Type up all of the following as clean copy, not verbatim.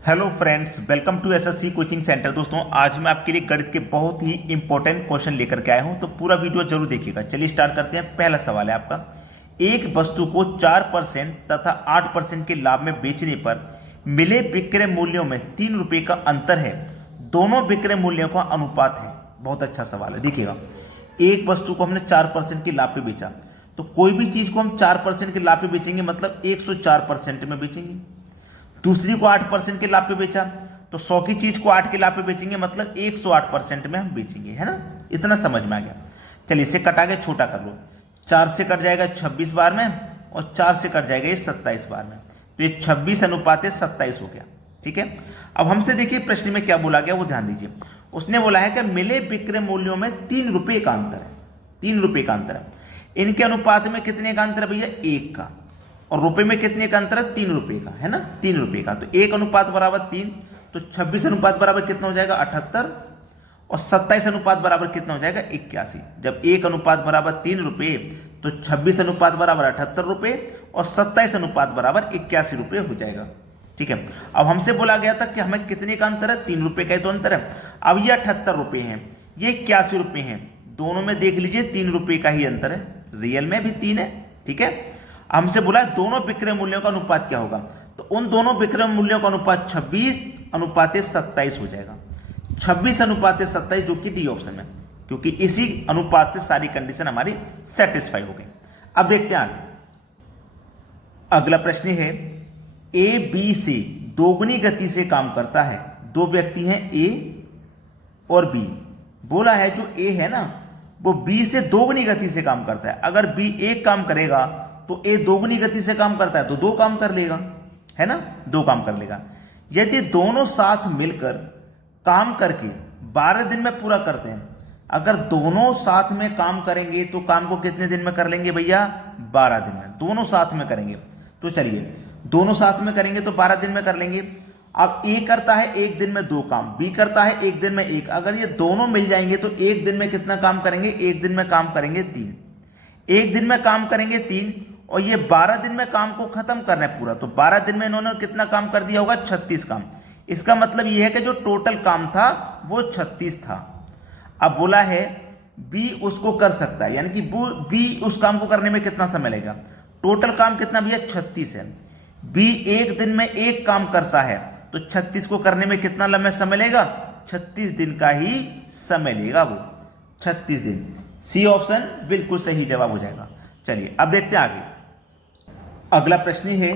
Hello friends, welcome to SSC coaching centre. दोस्तों, आज मैं आपके लिए गणित के बहुत ही इंपॉर्टेंट क्वेश्चन लेकर के आया हूं, तो पूरा वीडियो जरूर देखिएगा। चलिए स्टार्ट करते हैं। पहला सवाल है आपका, एक वस्तु को 4% तथा 8% के लाभ में बेचने पर मिले विक्रय मूल्यों में 3 रुपये का अंतर है, दोनों विक्रय मूल्यों का अनुपात है। बहुत अच्छा सवाल है, देखिएगा। एक वस्तु को हमने 4% के लाभ पे बेचा, तो कोई भी चीज को हम 4% के लाभ पे बेचेंगे मतलब 104% में बेचेंगे। दूसरी को 8% के लाभ पे बेचा, तो 100 की चीज को 8 के लाभ पे बेचेंगे मतलब 108% में हम बेचेंगे, है ना। इतना समझ में आ गया। चलिए इसे कटा के छोटा कर लो। 4 से कट जाएगा 26 बार में, और 4 से कट जाएगा ये 27 बार में, तो ये 26:27 हो गया। ठीक है। अब हमसे देखिए प्रश्न में क्या बोला गया वो ध्यान दीजिए। उसने बोला है कि मिले विक्रय मूल्यों में 3 रुपये का अंतर है। 3 रुपये का अंतर है। इनके अनुपात में कितने का अंतर है भैया? 1 का। और रुपए में कितने का अंतर है? 3 रुपये का, है ना। 3 रुपये का, तो 1 अनुपात बराबर 3, तो 26 अनुपात बराबर कितना हो जाएगा? 78। और 27 अनुपात बराबर कितना हो जाएगा? 81। जब 1 अनुपात बराबर 3 रुपये, तो 26 अनुपात बराबर 78 रुपये, और 27 अनुपात बराबर 81 रुपये हो जाएगा। ठीक है। अब हमसे बोला गया था कि हमें कितने का अंतर है? 3 रुपये का ही तो अंतर है। अब ये 78 रुपये हैं, ये 81 रुपये हैं, दोनों में देख लीजिए 3 रुपये का ही अंतर है, रियल में भी 3 है। ठीक है। हमसे बोला दोनों विक्रय मूल्यों का अनुपात क्या होगा, तो उन दोनों विक्रय मूल्यों का अनुपात 26:27 हो जाएगा। 26:27, जो कि डी ऑप्शन है, क्योंकि इसी अनुपात से सारी कंडीशन हमारी सेटिस्फाई हो गई। अब देखते हैं आगे। अगला प्रश्न है, ए बी से दोगुनी गति से काम करता है। दो व्यक्ति हैं ए और बी। बोला है जो ए है ना, वो बी से दोगुनी गति से काम करता है। अगर बी एक काम करेगा तो ए दोगुनी गति से काम करता है तो 2 काम कर लेगा, है ना। 2 काम कर लेगा। यदि दोनों साथ मिलकर काम करके 12 दिन में पूरा करते हैं, अगर दोनों साथ में काम करेंगे तो काम को कितने दिन में कर लेंगे भैया? 12 दिन में। दोनों साथ में करेंगे तो चलिए, दोनों साथ में करेंगे तो 12 दिन में कर लेंगे। अब ए करता है एक दिन में 2 काम, बी करता है एक दिन में 1। अगर ये दोनों मिल जाएंगे तो एक दिन में कितना काम करेंगे? एक दिन में काम करेंगे 3। एक दिन में काम करेंगे 3, और ये 12 दिन में काम को खत्म करना है पूरा, तो 12 दिन में इन्होंने कितना काम कर दिया होगा? 36 काम। इसका मतलब यह है कि जो टोटल काम था वो 36 था। अब बोला है बी उसको कर सकता है, यानी कि बी उस काम को करने में कितना समय लगेगा? टोटल काम कितना भैया? 36 है। बी एक दिन में 1 काम करता है, तो 36 को करने में कितना लंबा समय लेगा? 36 दिन का ही समय लेगा वो, 36 दिन। सी ऑप्शन बिल्कुल सही जवाब हो जाएगा। चलिए अब देखते हैं आगे। अगला प्रश्न है,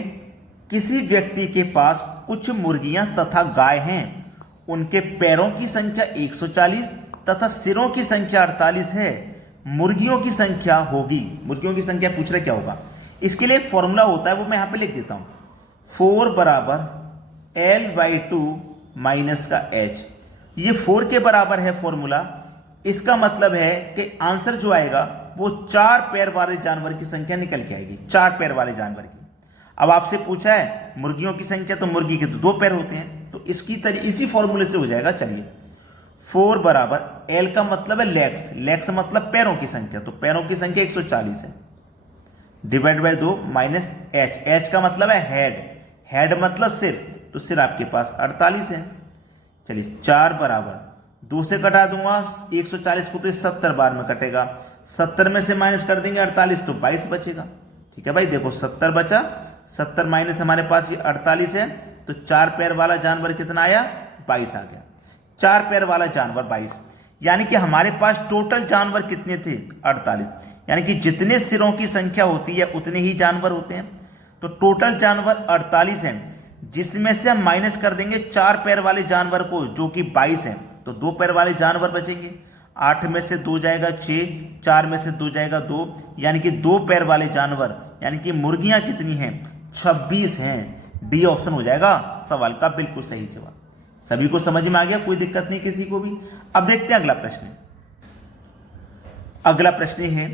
किसी व्यक्ति के पास कुछ मुर्गियां तथा गाय हैं। उनके पैरों की संख्या 140 तथा सिरों की संख्या 48 है। मुर्गियों की संख्या होगी, मुर्गियों की संख्या पूछ रहे क्या होगा। इसके लिए एक फॉर्मूला होता है, वो मैं यहां पे लिख देता हूं। 4 बराबर L/2 माइनस का H। ये 4 के बराबर है फॉर्मूला। इसका मतलब है कि आंसर जो आएगा वो 4 पैर वाले जानवर की संख्या निकल के आएगी, 4 पैर वाले जानवर की। अब आपसे पूछा है मुर्गियों की संख्या, तो मुर्गी के तो 2 पैर होते हैं, तो इसी फॉर्मूले से हो जाएगा। चलिए 4 बराबर एल का मतलब है लेग्स, लेग्स मतलब पैरों की संख्या, तो पैरों की संख्या 140 है, divide by 2 minus H. H का मतलब है हेड, हेड मतलब सिर, तो सिर आपके पास 48 है। चलिए 4 बराबर 2 से कटा दूंगा 140 को, तो 70 बार में कटेगा। 70 में से माइनस कर देंगे 48, तो 22 बचेगा। ठीक है भाई, देखो 70 बचा, 70 माइनस हमारे पास ये 48 है, तो 4 पैर वाला जानवर कितना आया? 22 आ गया। 4 पैर वाला जानवर 22, यानी कि हमारे पास टोटल जानवर कितने थे? 48। यानी कि जितने सिरों की संख्या होती है उतने ही जानवर होते हैं, तो टोटल जानवर 48 हैं, जिसमें से हम माइनस कर देंगे 4 पैर वाले जानवर को, जो कि 22 हैं, तो 2 पैर वाले जानवर बचेंगे। 8 में से 2 जाएगा 6, 4 में से 2 जाएगा 2, यानी कि 2 पैर वाले जानवर, यानी कि मुर्गियां कितनी हैं? 26 हैं। डी ऑप्शन हो जाएगा सवाल का बिल्कुल सही जवाब। सभी को समझ में आ गया? कोई दिक्कत नहीं किसी को भी। अब देखते हैं अगला प्रश्न। अगला प्रश्न है,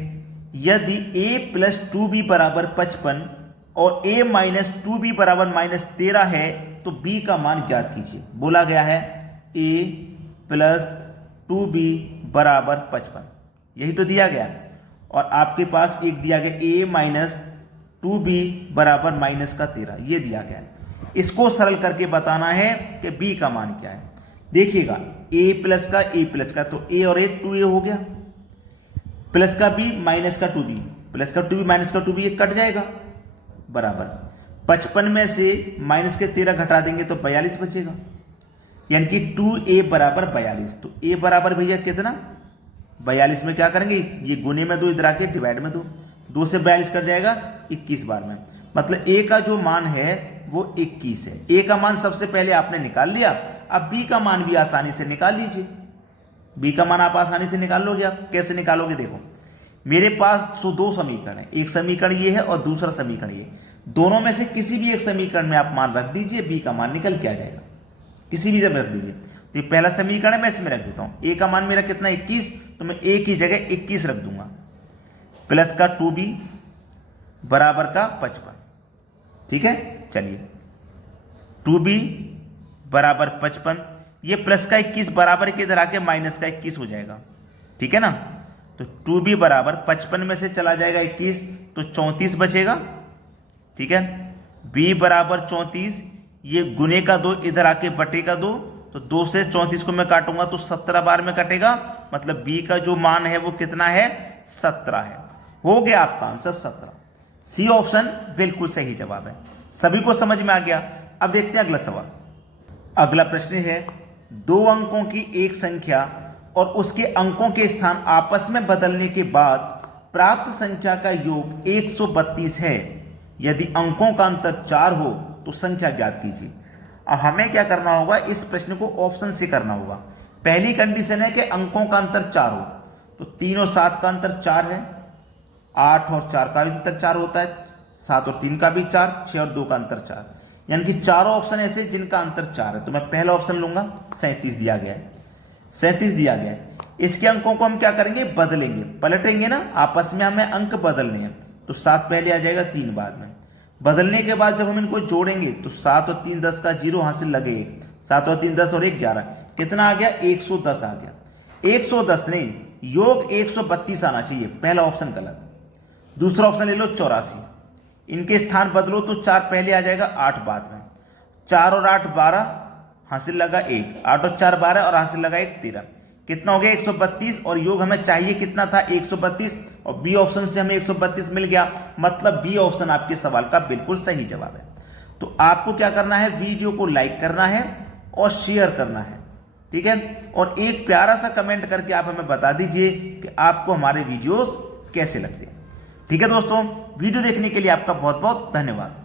यदि a + 2b बराबर 55 और a - 2b बराबर -13 है, तो b का मान ज्ञात कीजिए। बोला गया है a + 2b बराबर 55, यही तो दिया गया। और आपके पास एक दिया गया a - 2b बराबर -13, ये दिया गया। इसको सरल करके बताना है कि बी का मान क्या है। देखिएगा ए प्लस का तो ए और ए 2a हो गया, प्लस का बी माइनस का 2b, प्लस का 2b माइनस का 2b ये कट जाएगा, बराबर 55 में से माइनस के 13 घटा देंगे तो 42 बचेगा, यानी कि 2a बराबर 42। तो a बराबर भैया कितना 42 में क्या करेंगे, ये गुने में 2, इधर आके डिवाइड में 2 से 42 कट जाएगा 21 बार में, मतलब a का जो मान है वो 21 है। a का मान सबसे पहले आपने निकाल लिया, अब b का मान भी आसानी से निकाल लीजिए। b का मान आप आसानी से निकाल लोगे। आप कैसे निकालोगे, देखो मेरे पास 2 समीकरण है, एक समीकरण ये है और दूसरा समीकरण ये, दोनों में से किसी भी एक समीकरण में आप मान रख दीजिए, b का मान निकल के आ जाएगा, किसी भी जगह रख दीजिए। तो ये पहला समीकरण है, मैं इसमें रख देता हूं, a का मान मेरा कितना 21, तो मैं a की जगह 21 रख दूंगा, प्लस का 2b बराबर का 55, ठीक है। चलिए 2b बराबर 55, ये प्लस का 21 बराबर के इधर आके माइनस का 21 हो जाएगा, ठीक है ना। तो 2b बराबर 55 में से चला जाएगा 21 तो 34 बचेगा, ठीक है। b बराबर 34, ये गुने का 2 इधर आके बटे का 2, तो 2 से 34 को मैं काटूंगा तो 17 बार में कटेगा, मतलब b का जो मान है वो कितना है 17 है। हो गया आपका आंसर 17। सी ऑप्शन बिल्कुल सही जवाब है। सभी को समझ में आ गया। अब देखते हैं अगला सवाल। अगला प्रश्न है, 2 अंकों की एक संख्या और उसके अंकों के स्थान आपस में बदलने के बाद प्राप्त संख्या का योग 132 है। यदि अंकों का अंतर 4 हो तो संख्या ज्ञात कीजिए। अब हमें क्या करना होगा, इस प्रश्न को ऑप्शन से करना होगा। पहली कंडीशन है कि अंकों का अंतर 4 हो, तो 3 और 7 का अंतर 4 है, 8 और 4 का भी अंतर 4 होता है, 7 और 3 का भी 4, 6 और 2 का अंतर 4, यानी कि चारों ऑप्शन ऐसे जिनका अंतर 4 है। तो मैं पहला ऑप्शन लूंगा, 37 दिया गया है, 37 दिया गया है। इसके अंकों को हम क्या करेंगे, बदलेंगे, पलटेंगे ना, आपस में हमें अंक बदलने हैं। तो 7 पहले आ जाएगा, 3 बाद में। बदलने के बाद जब हम इनको जोड़ेंगे तो 7 और 3 10 का 0 हासिल लगे 1, 7 और 3 10 और 1 11, कितना आ गया 110 आ गया। 110 नहीं, योग 132 आना चाहिए, पहला ऑप्शन गलत। दूसरा ऑप्शन ले लो 84, इनके स्थान बदलो तो 4 पहले आ जाएगा, 8 बाद में, 4 और 8 12 हासिल लगा 1, 8 और 4 12 और हासिल लगा 1 13, कितना हो गया 132, और योग हमें चाहिए कितना था 132, और बी ऑप्शन से हमें 132 मिल गया, मतलब बी ऑप्शन आपके सवाल का बिल्कुल सही जवाब है। तो आपको क्या करना है, वीडियो को लाइक करना है और शेयर करना है, ठीक है, और एक प्यारा सा कमेंट करके आप हमें बता दीजिए कि आपको हमारे वीडियोस कैसे लगते हैं। ठीक है दोस्तों, वीडियो देखने के लिए आपका बहुत बहुत धन्यवाद।